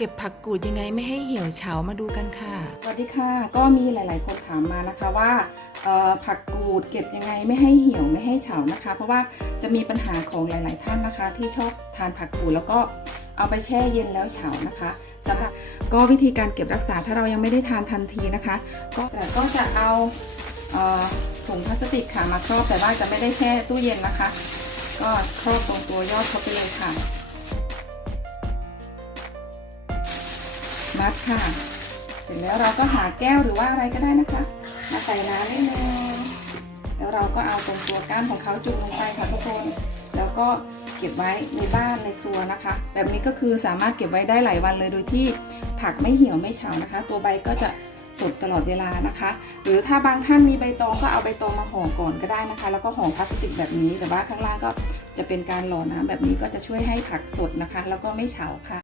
เก็บผักกูดยังไงไม่ให้เหี่ยวเฉามาดูกันค่ะ สวัสดีค่ะ ก็มีหลาย ๆ คนถามมานะคะว่าผักกูดเก็บยังไงไม่ให้เหี่ยวไม่ให้เฉานะคะ เพราะว่าจะมีปัญหาของหลาย ๆ ท่านนะคะ ที่ชอบทานผักกูดแล้วก็เอาไปแช่เย็นแล้วเฉานะคะสำหรับก็วิธีการเก็บรักษาถ้าเรายังไม่ได้ทานทันทีนะคะ ก็แต่ก็จะเอาเออถุงพลาสติกค่ะมาครอบแต่ว่าจะไม่ได้แช่ตู้เย็นนะคะ ก็ครอบตรงตัวยอดเขาไปเลยค่ะ มัดค่ะ เสร็จแล้วเราก็หาแก้วหรือว่าอะไรก็ได้นะคะ มาใส่น้ำนิดนึงแล้วเราก็เอาตรงตัวก้านของเขาจุ่มลงไปค่ะทุกคน แล้วก็เก็บไว้ในบ้านในครัวนะคะ แบบนี้ก็คือสามารถเก็บไว้ได้หลายวันเลยโดยที่ผักไม่เหี่ยวไม่เฉานะคะ ตัวใบก็จะสดตลอดเวลานะคะ หรือถ้าบางท่านมีใบตองก็เอาใบตองมาห่อก่อนก็ได้นะคะ แล้วก็ห่อพลาสติกแบบนี้แต่ว่าข้างล่างก็จะเป็นการหล่อน้ำแบบนี้ก็จะช่วยให้ผักสดนะคะ แล้วก็ไม่เฉาค่ะ